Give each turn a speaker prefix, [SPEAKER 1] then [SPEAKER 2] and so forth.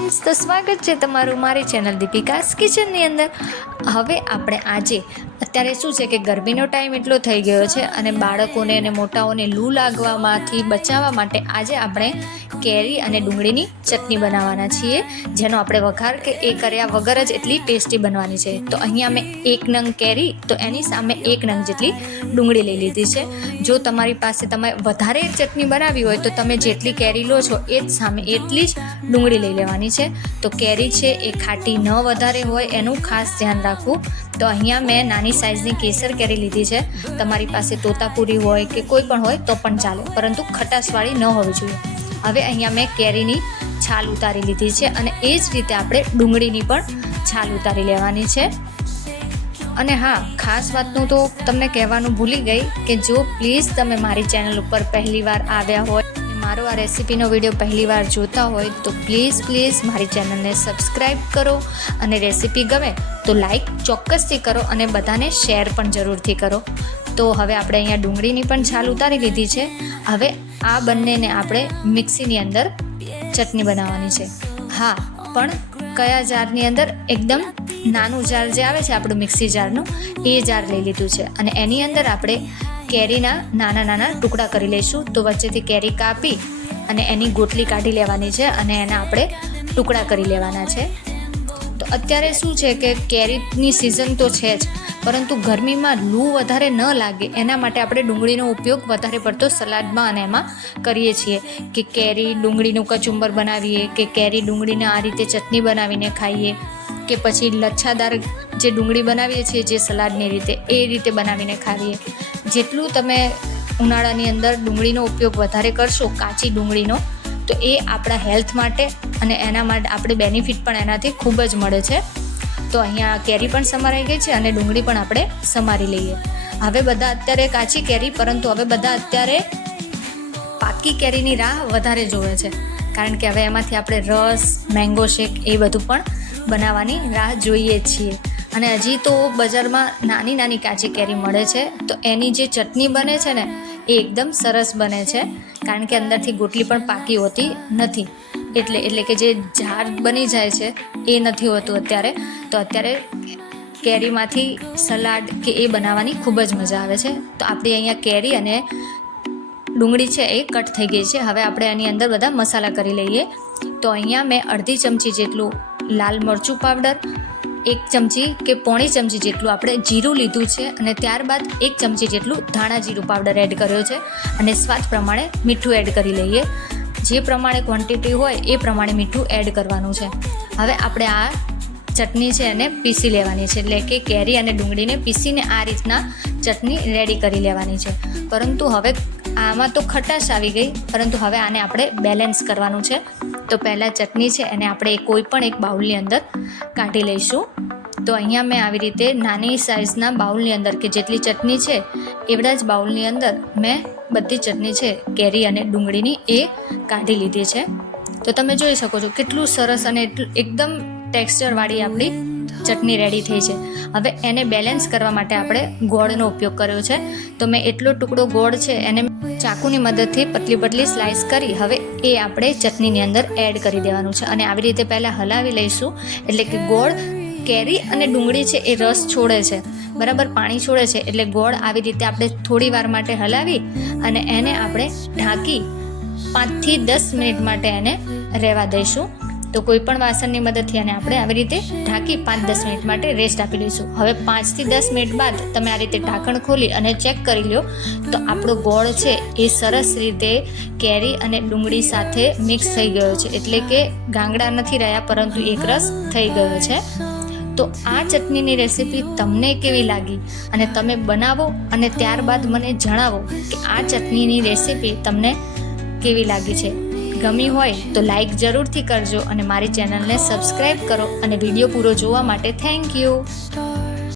[SPEAKER 1] Friends, તો સ્વાગત છે તમારું મારી ચેનલ દીપિકાસ કિચનની અંદર. હવે આપણે આજે, અત્યારે શું છે કે ગરમીનો ટાઈમ એટલો થઈ ગયો છે અને બાળકોને અને મોટાઓને લૂ લાગવામાંથી બચાવવા માટે આજે આપણે કેરી અને ડુંગળીની ચટણી બનાવવાના છીએ, જેનો આપણે વઘાર કે એ કર્યા વગર જ એટલી ટેસ્ટી બનવાની છે. તો અહીંયા મેં એક નંગ કેરી, તો એની સામે એક નંગ જેટલી ડુંગળી લઈ લીધી છે. જો તમારી પાસે તમે વધારે ચટણી બનાવી હોય, તો તમે જેટલી કેરી લો છો, એ જ સામે એટલી જ ડુંગળી લઈ લેવાની છે, તો કેરી છે એ ખાટી ન વધારે હોય એનું ખાસ ધ્યાન રાખવું. તો અહીંયા મેં નાની સાઇઝની કેસર કેરી લીધી છે. તમારી પાસે તોતાપુરી હોય કે કોઈ પણ હોય તો પણ ચાલે, પરંતુ ખટાશવાળી ન હોવી જોઈએ. હવે અહીંયા મેં કેરીની છાલ ઉતારી લીધી છે અને એ જ રીતે આપણે ડુંગળીની પણ છાલ ઉતારી લેવાની છે. અને હા, ખાસ વાતનું તો તમને કહેવાનું ભૂલી ગઈ કે જો પ્લીઝ તમે મારી ચેનલ ઉપર પહેલીવાર આવ્યા હોય મારો આ રેસીપીનો વીડિયો પહેલીવાર જોતા હોય તો પ્લીઝ પ્લીઝ મારી ચેનલને સબસ્ક્રાઈબ કરો અને રેસીપી ગમે તો લાઈક ચોક્કસથી કરો અને બધાને શેર પણ જરૂરથી કરો. તો હવે આપણે અહીંયા ડુંગળીની પણ છાલ ઉતારી લીધી છે. હવે આ બંનેને આપણે મિક્સીની અંદર ચટણી બનાવવાની છે. હા, પણ કયા જારની અંદર? એકદમ નાનું જાર જે આવે છે આપણું મિક્સી જારનું, એ જાર લઈ લીધું છે. અને એની અંદર આપણે કેરીના નાના નાના ટુકડા કરી લઈશું. તો વચ્ચેથી કેરી કાપી અને એની ગોટલી કાઢી લેવાની છે અને એના આપણે ટુકડા કરી લેવાના છે. તો અત્યારે શું છે કે કેરીની સિઝન તો છે જ, પરંતુ ગરમીમાં લૂ વધારે ન લાગે. એના માટે આપણે ડુંગળીનો ઉપયોગ વધારે પડતો સલાડમાં અને એમાં કરીએ છીએ. કે કેરી ડુંગળીનું કચુંબર બનાવીએ, કે કેરી ડુંગળીને આ રીતે ચટણી બનાવીને ખાઈએ. કે પછી લચ્છાદાર જે ડુંગળી બનાવીએ છીએ, જે સલાડની રીતે, એ રીતે બનાવીને ખાવીએ જેટલું તમે ઉનાળાની અંદર ડુંગળીનો ઉપયોગ વધારે કરશો, કાચી ડુંગળીનો, તો એ આપણા હેલ્થ માટે અને એના માટે આપણે બેનિફિટ પણ એનાથી ખૂબ જ મળે છે. તો અહીંયા કેરી પણ સમારાઈ ગઈ છે અને ડુંગળી પણ આપણે સમારી લઈએ. હવે બધા અત્યારે કાચી કેરી, પરંતુ હવે બધા અત્યારે પાકી કેરીની રાહ વધારે જોવે છે. કારણ કે હવે એમાંથી આપણે રસ, મેંગો શેક એ બધું પણ બનાવવાની રાહ જોઈએ છીએ. અને હજી તો બજારમાં નાની નાની કાચી કેરી મળે છે. તો એની જે ચટણી બને છે ને, એ એકદમ સરસ બને છે. કારણ કે અંદરથી ગોટલી પણ પાકી હોતી નથી. એટલે એટલે કે જે ઝાડ બની જાય છે, એ નથી હોતું અત્યારે. તો અત્યારે કેરીમાંથી સલાડ કે એ બનાવવાની ખૂબ જ મજા આવે છે. તો આપણી અહીંયા કેરી અને ડુંગળી છે એ કટ થઈ ગઈ છે. હવે આપણે આની અંદર બધા મસાલા કરી લઈએ. તો અહીંયા મેં અડધી ચમચી જેટલું લાલ મરચું પાવડર, એક ચમચી કે પોણી ચમચી જેટલું આપણે જીરું લીધું છે અને ત્યારબાદ એક ચમચી જેટલું ધાણા જીરું પાવડર એડ કર્યો છે અને સ્વાદ પ્રમાણે મીઠું એડ કરી લઈએ. જે પ્રમાણે ક્વોન્ટિટી હોય એ પ્રમાણે મીઠું એડ કરવાનું છે. હવે આપણે આ ચટણી છે એને પીસી લેવાની છે, એટલે કે કેરી અને ડુંગળીને પીસીને આ રીતના ચટણી રેડી કરી લેવાની છે. પરંતુ હવે આમાં તો ખટાશ આવી ગઈ, પરંતુ હવે આને આપણે બેલેન્સ કરવાનું છે. તો પહેલાં ચટણી છે એને આપણે કોઈ પણ એક બાઉલની અંદર કાઢી લઈશું. તો અહીંયા મેં આવી રીતે નાની સાઇઝના બાઉલની અંદર કે જેટલી ચટણી છે, એવડા જ બાઉલની અંદર મેં બધી ચટણી છે, કેરી અને ડુંગળીની એ કાઢી લીધી છે. તો તમે જોઈ શકો છો કેટલું સરસ અને એકદમ ટેક્સચરવાળી આપણી ચટણી રેડી થઈ છે. હવે એને બેલેન્સ કરવા માટે આપણે ગોળનો ઉપયોગ કર્યો છે. તો મેં એટલો ટુકડો ગોળ છે, એને ચાકુની મદદથી પતલી પતલી સ્લાઇસ કરી હવે એ આપણે ચટણીની અંદર એડ કરી દેવાનું છે. અને આવી રીતે પહેલાં હલાવી લઈશું, એટલે કે ગોળ કેરી અને ડુંગળી છે એ રસ છોડે છે. બરાબર, પાણી છોડે છે, એટલે ગોળ આવી રીતે આપણે થોડી વાર માટે હલાવી અને એને આપણે ઢાંકી પાંચથી દસ મિનિટ માટે એને રહેવા દઈશું. તો કોઈ પણ વાસણની મદદથી અને આપણે આવી રીતે ઢાંકી પાંચ દસ મિનિટ માટે રેસ્ટ આપી લઈશું હવે પાંચથી દસ મિનિટ બાદ તમે આ રીતે ઢાંકણ ખોલી અને ચેક કરી લો તો આપણો ગોળ છે એ સરસ રીતે કેરી અને ડુંગળી સાથે મિક્સ થઈ ગયો છે. એટલે કે ગાંગડા નથી રહ્યા, પરંતુ એકરસ થઈ ગયો છે. તો આ ચટણીની રેસીપી તમને કેવી લાગી? અને તમે બનાવો અને ત્યારબાદ મને જણાવો કે આ ચટણીની રેસીપી તમને કેવી લાગી છે? ગમી હોય તો લાઈક જરૂરથી કરજો અને મારી ચેનલને સબસ્ક્રાઈબ કરો અને વીડિયો પૂરો જોવા માટે થેન્ક યુ